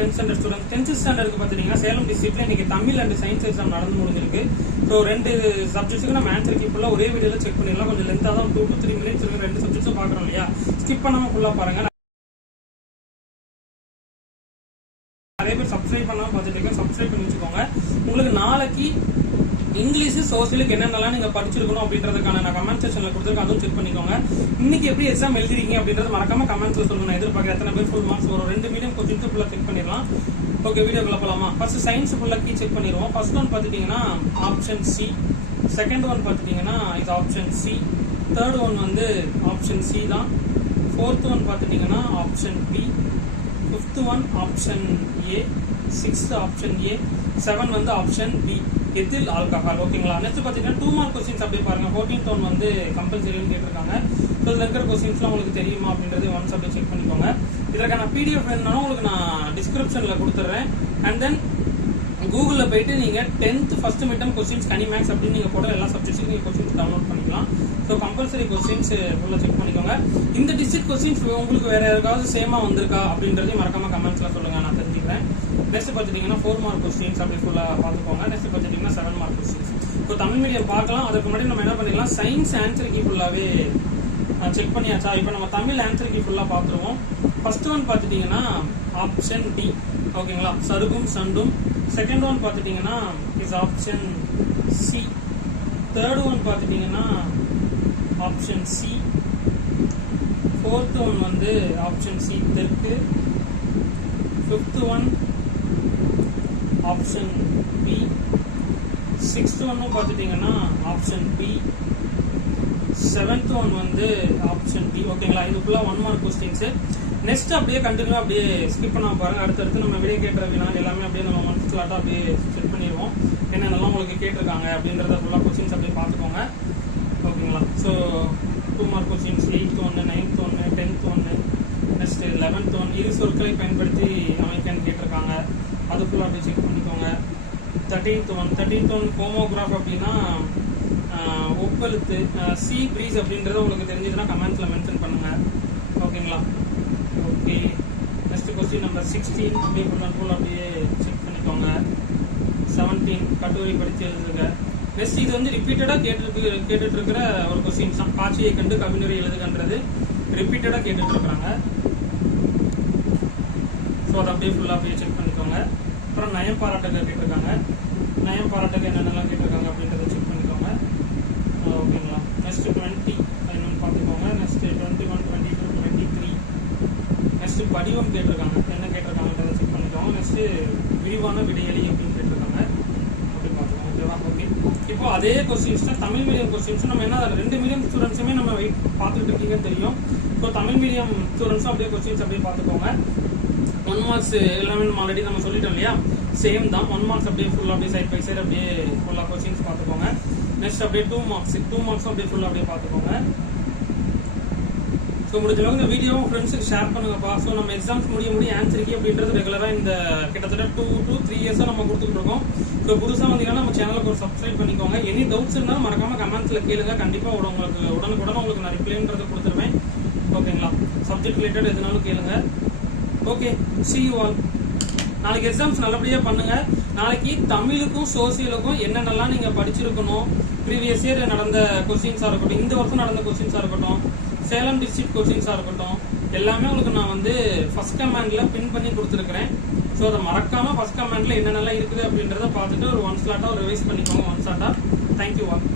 10th standard students. 10th standard பாத்தீங்கன்னா சேலம் டிஸ்ட்ரிக்ட்ல இன்னைக்கு தமிழ் அண்ட் சயின்ஸ் எக்ஸாம் நடந்து முடிஞ்சிருக்கு. ஸோ ரெண்டு சப்ஜெக்ட்ஸ்க்கு நம்ம ஆன்சர் கீ ஃபுல்லா ஒரே வீடியோல செக் பண்ணிடலாம். கொஞ்சம் லென்த்தா தான் 2 to 3 minutes இருக்கு. ரெண்டு சப்ஜெக்ட்ஸும் பாக்குறோம் இல்லையா, ஸ்கிப் பண்ணாம ஃபுல்லா பாருங்க. நிறைய பேர் சப்ஸ்கிரைப் பண்ணாம பார்த்துட்டு இருக்கேன், சப்ஸ்கிரைப் பண்ணி வச்சுக்கோங்க. உங்களுக்கு நாளைக்கு இங்கிலீஷ் சோசியலுக்கு என்னென்னலாம் நீங்க படிச்சிருக்கணும் அப்படின்றதுக்கான நான் கமெண்ட் செக்ஷன்ல கொடுத்துருக்கேன், அதுவும் செக் பண்ணிக்கோங்க. இன்னைக்கு எப்படி எக்ஸாம் எழுதிருக்கீங்க அப்படின்றது மறக்காம கமெண்ட்ஸ்ல சொல்லுங்க. நான் எதிர்பார்க்க எத்தனை பேர் ஃபுல் மார்க்ஸ் வரும். 2 மீடியம் கொஸ்டின் ஃபுல்லா செக் பண்ணிடலாம். ஓகே, வீடியோக்குள்ள போலாமா? ஃபர்ஸ்ட் சயின்ஸ் ஃபுல்லா கீ செக் பண்ணிடுவோம். ஃபர்ஸ்ட் ஒன் பாத்துட்டீங்கன்னா ஆப்ஷன் சி, செகண்ட் ஒன் பாத்துட்டீங்கன்னா இது ஆப்ஷன் சி, தேர்ட் ஒன் வந்து ஆப்ஷன் சி தான், ஃபோர்த் ஒன் பாத்துட்டீங்கன்னா option B, fifth one option A, sixth option A, 7 வந்து ஆப்ஷன் பி எத்தில் ஆல்கஹால். ஓகேங்களா? நெக்ஸ்ட் பாத்தீங்கன்னா 2 மார்க் கொஸ்டின்ஸ் அப்படியே பாருங்க. 14th ஒன் வந்து கம்பல்சரின்னு கேட்டிருக்காங்க. ஸோ இதுல இருக்கிற கொஸ்டின்ஸ்லாம் உங்களுக்கு தெரியுமா அப்படின்றது ஒன்ஸ் அப்படியே செக் பண்ணிக்கோங்க. இதற்கான பிடிஎஃப் வேணும்னாலும் உங்களுக்கு நான் டிஸ்கிரிப்ஷன்ல கொடுத்துட்றேன். அண்ட் தென் கூகுள்ல போயிட்டு நீங்க 10th ஃபர்ஸ்ட் மிட்டம் கொஸ்டின்ஸ் கனி மேக்ஸ் அப்படின்னு நீங்க போட எல்லா சப்ஜெக்ட்ஸுக்கும் நீங்க கொஸ்டின்ஸ் டவுன்லோட் பண்ணிக்கலாம். ஸோ கம்பல்சரி கொஸ்டின்ஸ் ஃபுல்லா செக் பண்ணிக்கோங்க. இந்த டிஸ்ட்ரிக்ட் கொஸ்டின்ஸ் உங்களுக்கு வேற யாருக்காவது சேமா வந்திருக்கா அப்படின்றதையும் மறக்காம கமெண்ட்ஸ்ல சொல்லுங்க, நான் தெரிஞ்சுக்கிறேன். நெக்ஸ்ட் பாத்துட்டீங்கன்னா 4 மார்க் கொஸ்டின்ஸ் அப்படி ஃபுல்லா பாத்துக்கோங்க. நெக்ஸ்ட் பாத்துட்டீங்கன்னா 7 மார்க் கொஸ்டின்ஸ். இப்போ தமிழ் மீடியம் பார்க்கலாம். அதுக்கு முன்னாடி நம்ம என்ன பண்ணிடலாம், சயின்ஸ் ஆன்சர் கீ ஃபுல்லாவே செக் பண்ணியாச்சா? இப்போ நம்ம தமிழ் ஆன்சர் கீ ஃபுல்லா பாத்துருவோம். ஃபர்ஸ்ட் ஒன் பாத்துட்டீங்கன்னா ஆப்ஷன் டி. ஓகேங்களா? சருகும் சண்டும். செகண்ட் ஒன் பாத்துட்டீங்கன்னா is option C. Third one பாத்துட்டீங்கன்னா ஆப்ஷன் சி. ஃபோர்த் ஒன் வந்து ஆப்ஷன் சி தெற்கு. Fifth one option B. Sixth ஒன்னும் பாத்துட்டீங்கன்னா ஆப்ஷன் பி. செவன்த் ஒன் வந்து ஆப்ஷன் டி. ஓகேங்களா? இது ஃபுல்லா 1 மார்க் கொஸ்டின்ஸ். நெக்ஸ்ட் அப்படியே கண்டினியூ அப்படியே ஸ்கிப் பண்ணாம பாருங்க. அடுத்தடுத்து நம்ம வீடியோ கேட்கற வினாடி எல்லாமே அப்படியே நம்ம ஒன் ஸ்லாட்டா அப்படியே செக் பண்ணிடுவோம். என்னென்னலாம் உங்களுக்கு கேட்டிருக்காங்க அப்படின்றத ஃபுல்லா கொஸ்டின்ஸ் அப்படியே பார்த்துக்கோங்க. ஓகேங்களா? ஸோ 2 மார்க் கொஸ்டின்ஸ் 8th ஒன்று, 9th ஒன்று, 10th ஒன்று, நெக்ஸ்ட் 11th ஒன் இரு சொற்களை பயன்படுத்தி அமைக்கன்னு கேட்டிருக்காங்க. அது ஃபுல்லா அப்படியே செக் பண்ணிக்கோங்க. 13th ஒன் ஹோமோகிராஃப் அப்படின்னா ஒப்பெழுத்து. சி பிரீஸ் அப்படின்றத உங்களுக்கு தெரிஞ்சதுன்னா கமெண்ட்ஸ்ல மென்ஷன் பண்ணுங்க. ஓகேங்களா? ஓகே, நெக்ஸ்ட் கொஸ்டின் நம்பர் 16 அப்படியே ஃபுல் அப்படியே செக் பண்ணிக்கோங்க. 17 கட்டுரை படித்து எழுதுங்க. நெக்ஸ்ட் இது வந்து ரிப்பீட்டடா கேட்டுட்டு இருக்கிற ஒரு கொஸ்டின் தான். காட்சியை கண்டு கவிஞரை எழுதுகன்றது ரிப்பீட்டடா கேட்டுட்டு இருக்காங்க. ஸோ அதை அப்படியே ஃபுல்லா அப்படியே செக் பண்ணிக்கோங்க. அப்புறம் நயம் பாராட்டுக கேட்டிருக்காங்க. நயம் பாராட்டுக என்னென்னலாம் கேட்டிருக்காங்க அப்படின்றத செக் பண்ணிக்கோங்க. ஓகேங்களா? நெக்ஸ்ட் 20 என்னன்னு பார்த்துக்கோங்க. நெக்ஸ்ட் 21, 22, 23. நெக்ஸ்ட் படிவம் கேட்டிருக்காங்க. என்ன கேட்டிருக்காங்கன்றதை செக் பண்ணிக்கோங்க. நெக்ஸ்ட் விரிவான விடையளி அப்படின்னு கேட்டிருக்காங்க. அப்படி பார்த்துக்கோங்க. ஓகேவா? ஓகே, இப்போ அதே கொஸ்டின்ஸ் தான் தமிழ் மீடியம் கொஸ்டின்ஸ். நம்ம என்ன 2 மீடியம் ஸ்டூடெண்ட்ஸுமே நம்ம பார்த்துட்டு இருக்கீங்கன்னு தெரியும். இப்போ தமிழ் மீடியம் ஸ்டூடெண்ட்ஸும் அப்படியே கொஸ்டின்ஸ் அப்படியே பார்த்துக்கோங்க. 1 மார்க்ஸ் எல்லாமே நம்ம ஆல்ரெடி நம்ம சொல்லிட்டோம் இல்லையா, சேம் தான். 1 மார்க்ஸ் அப்படியே ஃபுல்லா அப்படியே சைட் பை சைடு அப்படியே ஃபுல்லா கொஸ்டின்ஸ் பார்த்துக்கோங்க. நெக்ஸ்ட் அப்படியே 2 மார்க்ஸ் அப்படியே ஃபுல்லா அப்படியே பார்த்துக்கோங்க. ஸோ முடிஞ்ச அளவுக்கு இந்த வீடியோவும் ஃப்ரெண்ட்ஸுக்கு ஷேர் பண்ணுங்கப்பா. ஸோ நம்ம எக்ஸாம்ஸ் முடிய ஆன்சர் கீ அப்படின்றது ரெகுலராக இந்த கிட்டத்தட்ட 2 to 3 இயர்ஸாக நம்ம கொடுத்துட்டு இருக்கோம். ஸோ புதுசாக வந்தீங்கன்னா நம்ம சேனலுக்கு ஒரு சப்ஸ்கிரைப் பண்ணிக்கோங்க. எனி டவுட்ஸ் இருந்தாலும் மறக்காம கமெண்ட்ஸ்ல கேளுங்க. கண்டிப்பாக உங்களுக்கு உடனுக்குடன் உங்களுக்கு நான் ரிப்ளைன்றதை கொடுத்துருவேன். ஓகேங்களா? சப்ஜெக்ட் ரிலேட்டட் எதுனாலும் கேளுங்க. Okay, see you all. நாளைக்கு எக்ஸாம்ஸ் நல்லபடியா பண்ணுங்க. நாளைக்கு தமிழுக்கும் சோசியலுக்கும் என்னென்னலாம் நீங்க படிச்சிருக்கணும், ப்ரீவியஸ் இயர் நடந்த கொஸ்டின்ஸா இருக்கட்டும், இந்த வருஷம் நடந்த கொஸ்டின்ஸா இருக்கட்டும், சேலம் டிஸ்ட்ரிக்ட் கொஸ்டின்ஸா இருக்கட்டும், எல்லாமே உங்களுக்கு நான் வந்து ஃபர்ஸ்ட் கமெண்ட்ல பின் பண்ணி கொடுத்துருக்கிறேன். ஸோ அதை மறக்காம ஃபர்ஸ்ட் கமெண்ட்ல என்னென்னலாம் இருக்குது அப்படின்றத பார்த்துட்டு ஒரு 1 ஸ்லாட்டா ஒரு ரிவைஸ் பண்ணிக்கோங்க. 1 ஸ்லாட்டா. Thank you all.